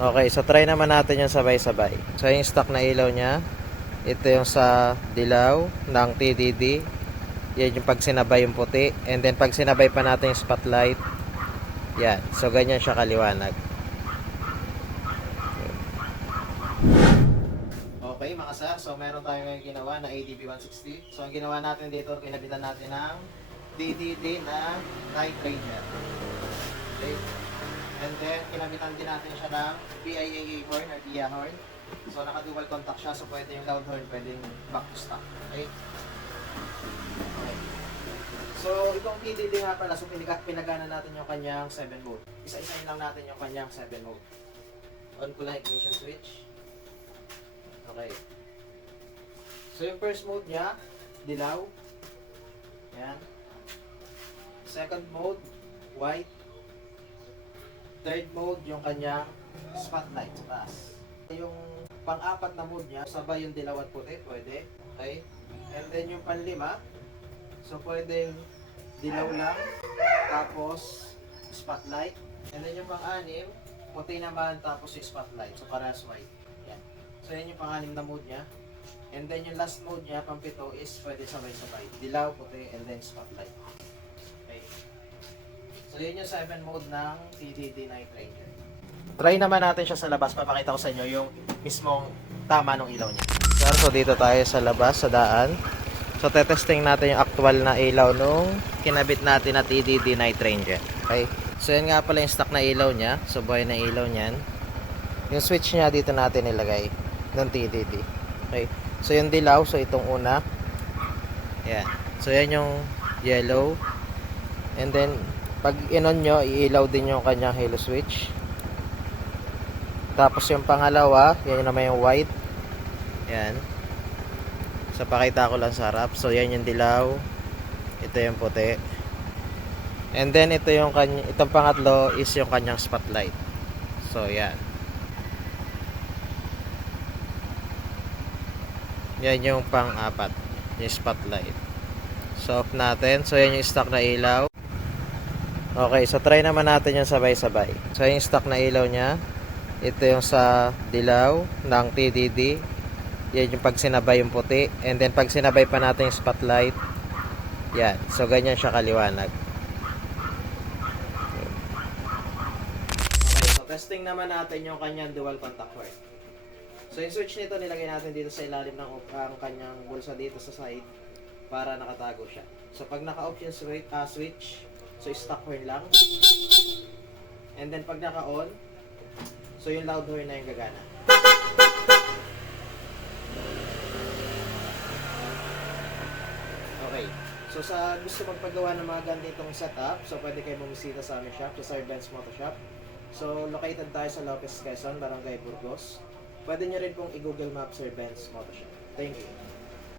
Okay, so try naman natin yung sabay-sabay. So yung stock na ilaw niya, ito yung sa dilaw ng TDD. Yan yung pag sinabay yung puti. And then pag sinabay pa natin yung spotlight, yan. So ganyan siya kaliwanag. Okay mga sir, so meron tayo ngayon ginawa na ADB 160. So ang ginawa natin dito, kinabitan natin ng DDD na Night Ranger. Okay. And then kinabitan din natin siya ng BIAA horn or BIA horn. So naka-dual contact siya, so pwede yung loud horn, pwede yung back to stock. Okay. Okay. So itong DDD nga pala, so pinagana natin yung kanyang 7 mode. Isa-isahin lang natin yung kanyang 7 mode. On ko lang ignition switch. Okay. So yung first mode niya, dilaw. Yan. Second mode, white. Third mode, yung kanyang spotlight sa taas. Yung pang-apat na mode niya, sabay yung dilaw at puti, pwede. Okay. And then yung panlima, so pwedeng dilaw lang, tapos spotlight. And then yung pang-anim, puti naman, tapos yung spotlight. So parehas white. Yan. So yan yung pang-anim na mode niya. And then yung last mode niya, pang-pito is pwede sabay-sabay. Dilaw, puti, and then spotlight. Okay. So yun yung 7 mode ng TDD Night Ranger. Try naman natin siya sa labas. Papakita ko sa inyo yung mismong tama ng ilaw niya. So dito tayo sa labas, sa daan. So tetesting natin yung actual na ilaw nung kinabit natin na TDD Night Ranger. Okay. So yan nga pala yung stock na ilaw niya. So buhay na ilaw niyan. Yung switch niya dito natin ilagay ng TDD. Okay. So yung dilaw, so itong una. Yan. So yan yung yellow. And then pag inon nyo, iilaw din yung kanyang halo switch. Tapos yung pangalawa, yan naman yung white. Yan. So pakita ko lang sa harap. So yan yung dilaw. Ito yung puti. And then ito yung itong pangatlo is yung kanyang spotlight. So yan. Yan yung pang-apat, yung spotlight. So off natin. So yan yung stock na ilaw. Okay, so try naman natin yung sabay-sabay. So yung stock na ilaw niya, ito yung sa dilaw ng TDD. Yan yung pag sinabay yung puti. And then pag sinabay pa natin yung spotlight, yan. So ganyan siya kaliwanag. Okay, so testing naman natin yung kanyang dual contact port. So yung switch nito nilagay natin dito sa ilalim ng ang kanyang bulsa dito sa side para nakatago siya. So pag naka-off yung switch, so stock horn lang. And then pag naka-on, so yung loud horn na yung gagana. Okay. So sa gusto magpagawa ng mga ganitong setup, so pwede kayo bumisita sa aming shop, sa Sir Benz Moto Shop. So located tayo sa Lopez, Quezon, Barangay Burgos. Pwede nyo rin pong i-Google Map Sir Benz Moto Shop. Thank you.